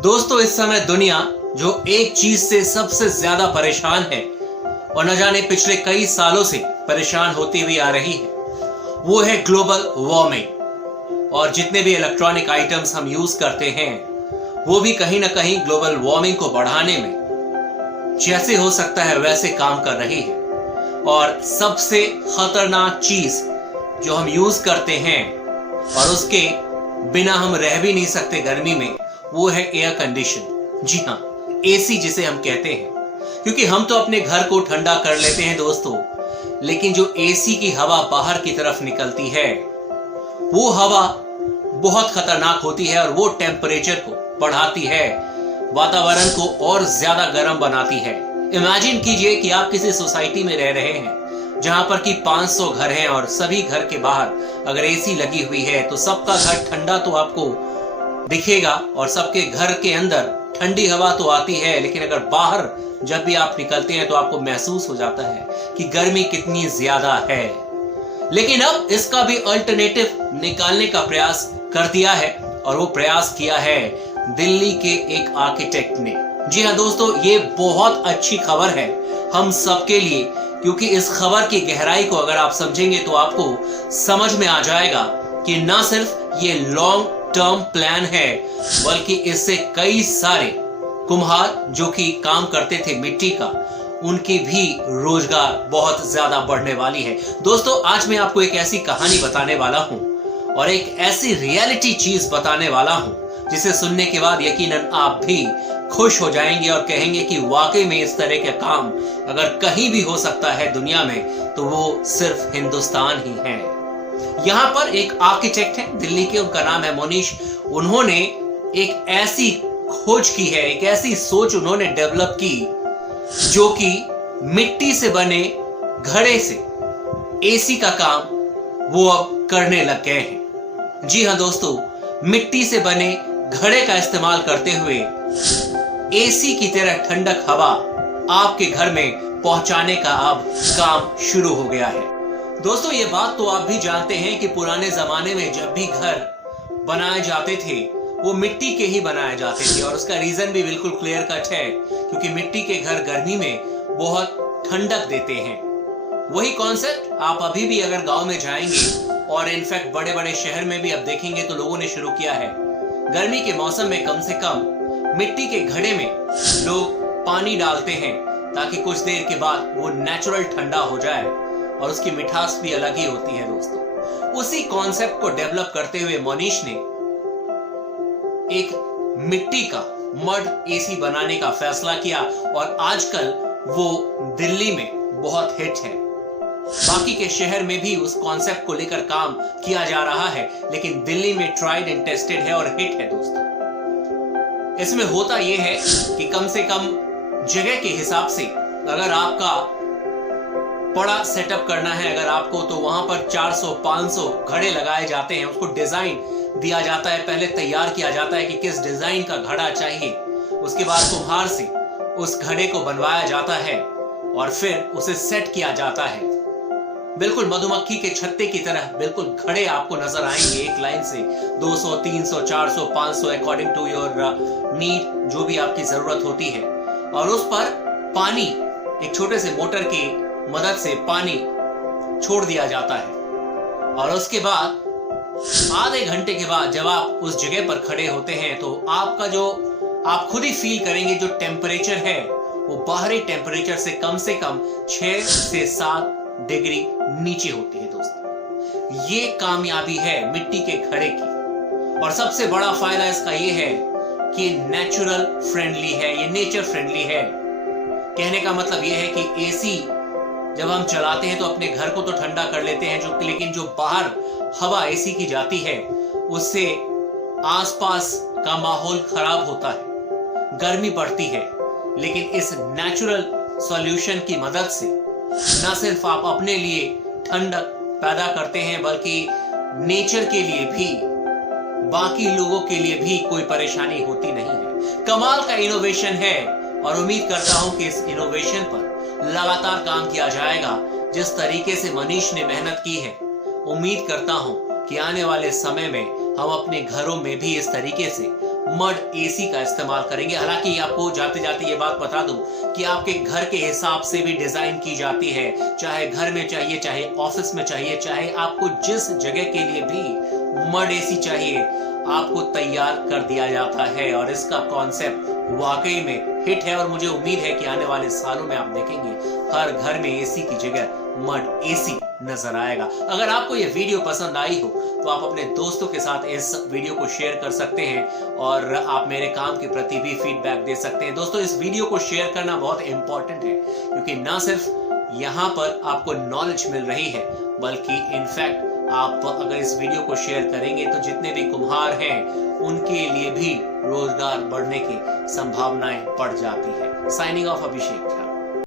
दोस्तों, इस समय दुनिया जो एक चीज से सबसे ज्यादा परेशान है और न जाने पिछले कई सालों से परेशान होती हुई आ रही है, वो है ग्लोबल वार्मिंग। और जितने भी इलेक्ट्रॉनिक आइटम्स हम यूज करते हैं वो भी कहीं ना कहीं ग्लोबल वार्मिंग को बढ़ाने में जैसे हो सकता है वैसे काम कर रही है। और सबसे खतरनाक चीज जो हम यूज करते हैं और उसके बिना हम रह भी नहीं सकते गर्मी में, वो है एयर कंडीशन। जी हाँ, एसी जिसे हम कहते हैं। क्योंकि हम तो अपने घर को ठंडा कर लेते हैं दोस्तों, लेकिन जो एसी की हवा बाहर की तरफ निकलती है वो हवा बहुत खतरनाक होती है और वो टेम्परेचर को बढ़ाती है, वातावरण को और ज्यादा गर्म बनाती है। इमेजिन कीजिए कि आप किसी सोसाइटी में रह रहे हैं जहां पर कि 500 घर हैं और सभी घर के बाहर अगर एसी लगी हुई है तो सबका घर ठंडा तो आपको दिखेगा और सबके घर के अंदर ठंडी हवा तो आती है, लेकिन अगर बाहर जब भी आप निकलते हैं तो आपको महसूस हो जाता है कि गर्मी कितनी ज्यादा है। लेकिन अब इसका भी अल्टरनेटिव निकालने का प्रयास कर दिया है और वो प्रयास किया है दिल्ली के एक आर्किटेक्ट ने। जी हाँ दोस्तों, ये बहुत अच्छी खबर है हम सबके लिए, क्योंकि इस खबर की गहराई को अगर आप समझेंगे तो आपको समझ में आ जाएगा कि ना सिर्फ ये लॉन्ग टर्म प्लान है बल्कि इससे कई सारे कुम्हार जो कि काम करते थे मिट्टी का, उनकी भी रोजगार बहुत ज्यादा बढ़ने वाली है। दोस्तों, आज मैं आपको एक ऐसी कहानी बताने वाला हूं और एक ऐसी रियलिटी चीज बताने वाला हूं जिसे सुनने के बाद यकीनन आप भी खुश हो जाएंगे और कहेंगे कि वाकई में इस तरह के काम अगर कहीं भी हो सकता है दुनिया में तो वो सिर्फ हिंदुस्तान ही है। यहाँ पर एक आर्किटेक्ट है दिल्ली के, उनका नाम है मोनीश। उन्होंने एक ऐसी खोज की है, एक ऐसी सोच उन्होंने डेवलप की जो कि मिट्टी से बने घड़े से एसी का काम वो अब करने लग गए हैं। जी हाँ दोस्तों, मिट्टी से बने घड़े का इस्तेमाल करते हुए एसी की तरह ठंडक हवा आपके घर में पहुंचाने का अब काम शुरू हो गया है। दोस्तों, ये बात तो आप भी जानते हैं कि पुराने जमाने में जब भी घर बनाए जाते थे वो मिट्टी के ही बनाए जाते थे और उसका रीजन भी बिल्कुल क्लियर कट है, क्योंकि मिट्टी के घर गर्मी में बहुत ठंडक देते हैं। वही कॉन्सेप्ट आप अभी भी अगर गांव में जाएंगे और इनफैक्ट बड़े बड़े शहर में भी अब देखेंगे तो लोगों ने शुरू किया है। गर्मी के मौसम में कम से कम मिट्टी के घड़े में लोग पानी डालते हैं ताकि कुछ देर के बाद वो नेचुरल ठंडा हो जाए और उसकी मिठास भी अलग ही होती है। दोस्तों, उसी कॉन्सेप्ट को डेवलप करते हुए मोनीश ने एक मिट्टी का मड एसी बनाने का फैसला किया और आजकल वो दिल्ली में बहुत हिट है। बाकी के शहर में भी उस कॉन्सेप्ट को लेकर काम किया जा रहा है, लेकिन दिल्ली में ट्राइड एंड टेस्टेड है और हिट है। दोस्तों, इसमें होता यह है कि कम से कम जगह के हिसाब से अगर आपका बड़ा सेटअप करना है अगर आपको, तो वहां पर 400-500 घड़े लगाए जाते हैं। उसको डिजाइन दिया जाता है, पहले तैयार किया जाता है कि किस डिजाइन का घड़ा चाहिए। उसके बाद कुम्हार से उस घड़े को बनवाया जाता है और फिर उसे सेट किया जाता है। बिल्कुल मधुमक्खी के छत्ते की तरह बिल्कुल घड़े आपको नजर आएंगे एक लाइन से, 200, 300, 400, 500 अकॉर्डिंग टू योर नीड, जो भी आपकी जरूरत होती है। और उस पर पानी एक छोटे से मोटर की मदद से पानी छोड़ दिया जाता है और उसके बाद आधे घंटे के बाद जब आप उस जगह पर खड़े होते हैं तो आपका जो आप खुद ही फील करेंगे जो टेम्परेचर है वो बाहरी टेम्परेचर से कम 6 से 7 डिग्री नीचे होती है। दोस्तों, ये कामयाबी है मिट्टी के घड़े की और सबसे बड़ा फायदा इसका ये है कि नेचुरल फ्रेंडली है, ये नेचर फ्रेंडली है। कहने का मतलब ये है कि एसी जब हम चलाते हैं तो अपने घर को तो ठंडा कर लेते हैं लेकिन जो बाहर हवा एसी की जाती है उससे आसपास का माहौल खराब होता है, गर्मी बढ़ती है। लेकिन इस नेचुरल सॉल्यूशन की मदद से न सिर्फ आप अपने लिए ठंडक पैदा करते हैं बल्कि नेचर के लिए भी, बाकी लोगों के लिए भी कोई परेशानी होती नहीं है। कमाल का इनोवेशन है और उम्मीद करता हूं कि इस इनोवेशन पर लगातार काम किया जाएगा। जिस तरीके से मनीष ने मेहनत की है, उम्मीद करता हूं कि आने वाले समय में हम अपने घरों में भी इस तरीके से मड एसी का इस्तेमाल करेंगे। हालांकि आपको जाते जाते ये बात बता दूं कि आपके घर के हिसाब से भी डिजाइन की जाती है, चाहे घर में चाहिए, चाहे ऑफिस में चाहिए, चाहे आपको जिस जगह के लिए भी मड एसी चाहिए, आपको तैयार कर दिया जाता है। और इसका कॉन्सेप्ट वाकई में हिट है और मुझे उम्मीद है कि आने वाले सालों में आप देखेंगे हर घर में एसी की जगह मड एसी नजर आएगा। अगर आपको यह वीडियो पसंद आई हो तो आप अपने दोस्तों के साथ इस वीडियो को शेयर कर सकते हैं और आप मेरे काम के प्रति भी फीडबैक दे सकते हैं। दोस्तों, इस वीडियो को शेयर करना बहुत इंपॉर्टेंट है, क्योंकि ना सिर्फ यहाँ पर आपको नॉलेज मिल रही है, बल्कि इनफैक्ट आप अगर इस वीडियो को शेयर करेंगे तो जितने भी कुम्हार हैं उनके लिए भी रोजगार बढ़ने की संभावनाएं बढ़ जाती है। साइनिंग ऑफ, अभिषेक।